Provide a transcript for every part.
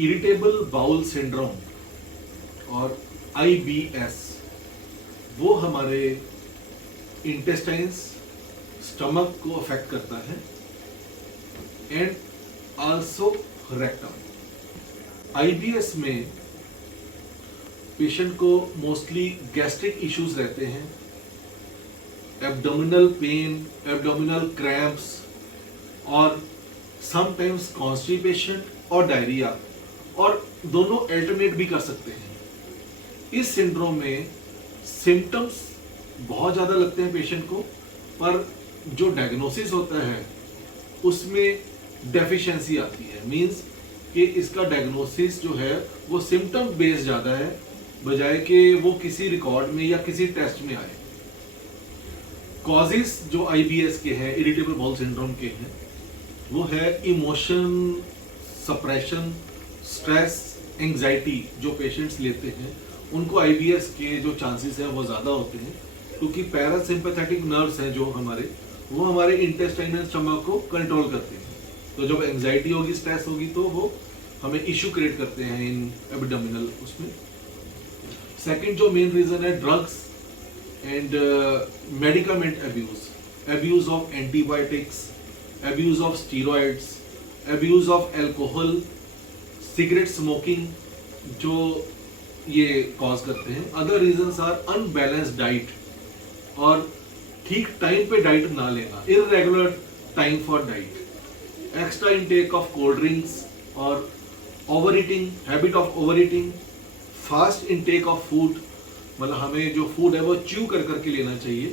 Irritable bowel syndrome और IBS वो हमारे इंटेस्टाइन्स, स्टमक को अफेक्ट करता है एंड आल्सो रेक्टम। IBS में पेशेंट को मोस्टली गैस्ट्रिक इश्यूज रहते हैं, एब्डोमिनल पेन, एब्डोमिनल क्रैम्प्स और समटाइम्स कॉन्स्टिपेशन और डायरिया, और दोनों अल्टरनेट भी कर सकते हैं। इस सिंड्रोम में सिम्टम्स बहुत ज़्यादा लगते हैं पेशेंट को, पर जो डायग्नोसिस होता है उसमें डेफिशिएंसी आती है। मींस कि इसका डायग्नोसिस जो है वो सिम्टम बेस्ड ज़्यादा है, बजाय कि वो किसी रिकॉर्ड में या किसी टेस्ट में आए। कॉजेस जो IBS के हैं, इरिटेबल बाउल सिंड्रोम के हैं, वो है इमोशन सप्रेशन, स्ट्रेस, एंजाइटी। जो पेशेंट्स लेते हैं उनको IBS के जो चांसेस हैं वो ज़्यादा होते हैं, क्योंकि पैरासिम्पैथेटिक नर्व्स हैं जो हमारे, वो हमारे इंटेस्टाइन एंड स्टमक को कंट्रोल करते हैं। तो जब एंजाइटी होगी, स्ट्रेस होगी, तो वो हमें इश्यू क्रिएट करते हैं इन एब्डोमिनल उसमें। सेकंड जो मेन रीज़न है drugs and medicament abuse of antibiotics, abuse of steroids, abuse of alcohol, cigarette smoking, जो ये कॉज करते हैं। Other reasons are unbalanced diet और ठीक टाइम पे डाइट ना लेना, irregular time for diet, extra intake of cold drinks और over eating, habit of over eating, fast intake of food, मतलब हमें जो फूड है वो च्यू कर करके लेना चाहिए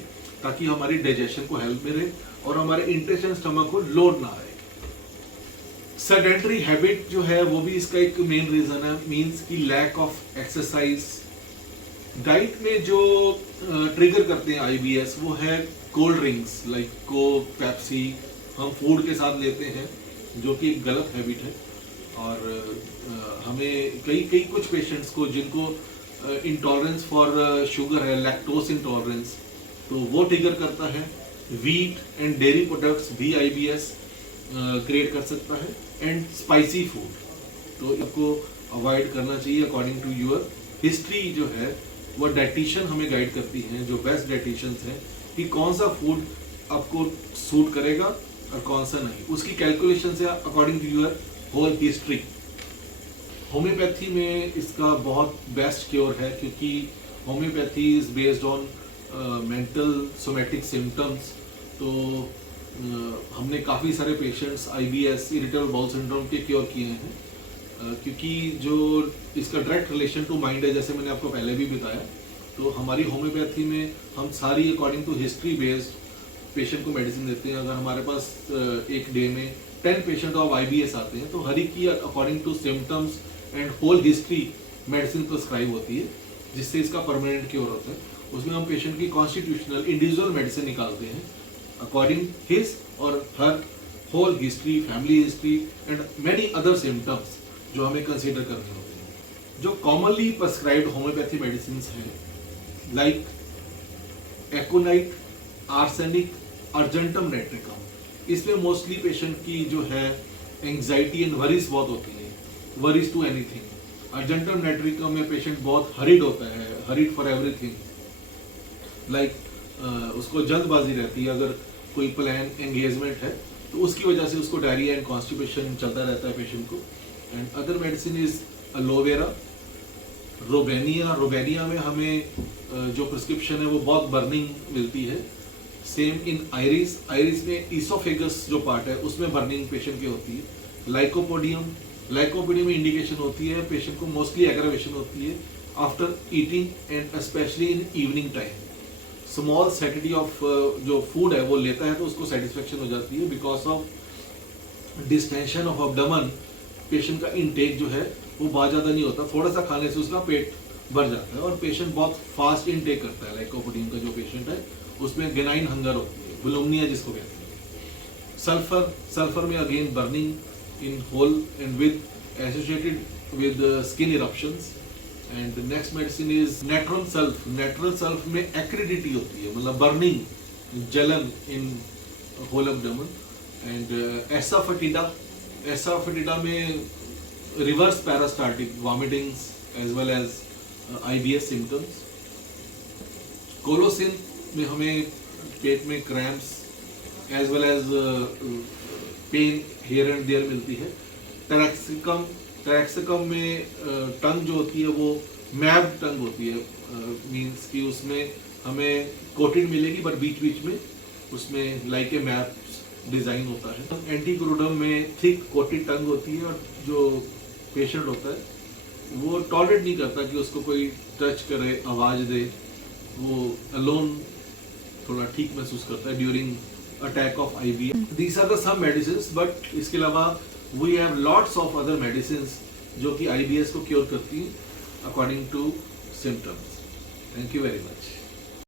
ताकि हमारी डाइजेशन को हेल्प मिले और हमारे इंटेस्टाइन स्टमक को लोड ना आए। सेडेंटरी हैबिट जो है वो भी इसका एक मेन रीजन है, मींस की लैक ऑफ एक्सरसाइज। डाइट में जो ट्रिगर करते हैं IBS वो है cold drinks like Coke, Pepsi, हम फूड के साथ लेते हैं, जो कि एक गलत हैबिट है। और हमें कई कुछ पेशेंट्स को जिनको इंटॉलरेंस फॉर शुगर है, लैक्टोस इंटॉलरेंस, तो वो ट्रिगर करता है। वीट एंड डेयरी प्रोडक्ट्स भी IBS क्रिएट कर सकता है, एंड स्पाइसी फूड, तो इसको अवॉइड करना चाहिए अकॉर्डिंग टू योर हिस्ट्री। जो है वो डाइटिशियन हमें गाइड करती हैं, जो बेस्ट डाइटिशियंस हैं, कि कौन सा फूड आपको सूट करेगा और कौन सा नहीं, उसकी कैलकुलेशन से according to your whole history. Homeopathy में इसका बहुत बेस्ट क्योर है, क्योंकि homeopathy is based on mental somatic symptoms. तो हमने काफ़ी सारे patients IBS, irritable bowel syndrome के क्योर किए हैं, क्योंकि जो इसका डायरेक्ट रिलेशन टू माइंड है, जैसे मैंने आपको पहले भी बताया। तो हमारी होम्योपैथी में हम सारी according to history based patient को मेडिसिन देते हैं। अगर हमारे पास एक डे में 10 पेशेंट ऑफ IBS आते हैं, तो हर एक की according to symptoms and whole history medicine prescribe होती है, जिससे इसका परमानेंट क्योर होता है। उसमें हम पेशेंट की कॉन्स्टिट्यूशनल इंडिविजुअल मेडिसिन निकालते हैं अकॉर्डिंग हिज और हर whole history, family history and many other symptoms जो हमें कंसीडर करने होते हैं। जो कॉमनली प्रिस्क्राइब्ड होम्योपैथी मेडिसिन हैं like aconite, arsenic, argentum nitricum, इसमें मोस्टली पेशेंट की जो है एंग्जाइटी एंड वरीज बहुत होती है, worries to anything. Argentum nitricum में पेशेंट बहुत हरिड होता है, हरिड फॉर एवरीथिंग, लाइक उसको जल्दबाजी रहती है। अगर कोई प्लान एंगेजमेंट है तो उसकी वजह से उसको डायरिया एंड कॉन्स्टिपेशन चलता रहता है पेशेंट को। And other medicine is aloe vera, रोबेनिया में हमें जो प्रिस्क्रिप्शन है वो बहुत बर्निंग मिलती है। सेम इन आयरिस में ईसोफेगस जो पार्ट है उसमें बर्निंग पेशेंट की होती है। लाइकोपोडियम में इंडिकेशन होती है पेशेंट को मोस्टली एग्रावेशन होती है after eating and specially in evening time. Small satiety of जो फूड है वो लेता है तो उसको सेटिस्फेक्शन हो जाती है। Because of distension of abdomen patient का इनटेक जो है वो बहुत ज़्यादा नहीं होता, थोड़ा सा खाने से उसका पेट भर जाता है और पेशेंट बहुत फास्ट इनटेक करता है। लाइकोपोडियम का जो पेशेंट है उसमें गेनाइन हंगर होती है, बुलिमिया जिसको कहते हैं। सल्फर में again burning in whole and with associated with skin eruptions. And next medicine is natrum sulph में एक्रिडिटी होती है, मतलब बर्निंग, जलन in whole abdomen. And asafoetida में reverse peristaltic vomitings as well as IBS symptoms. कोलोसिन में हमें पेट में cramps as well as pain here and there मिलती है. टैरेक्सिकम में टंग जो होती है वो मैब टंग होती है, मींस कि उसमें हमें कोटेड मिलेगी बट बीच बीच में उसमें लाइक ए मैप डिजाइन होता है. एंटीक्रोडम में थिक कोटेड टंग होती है और जो पेशेंट होता है वो टॉलरेट नहीं करता कि उसको कोई टच करे, आवाज दे. वो अलोन थोड़ा ठीक महसूस करता है during attack of IBS. These are the some medicines, but इसके अलावा we have lots of other medicines जो कि IBS को क्योर करती हैं according to symptoms. Thank you very much.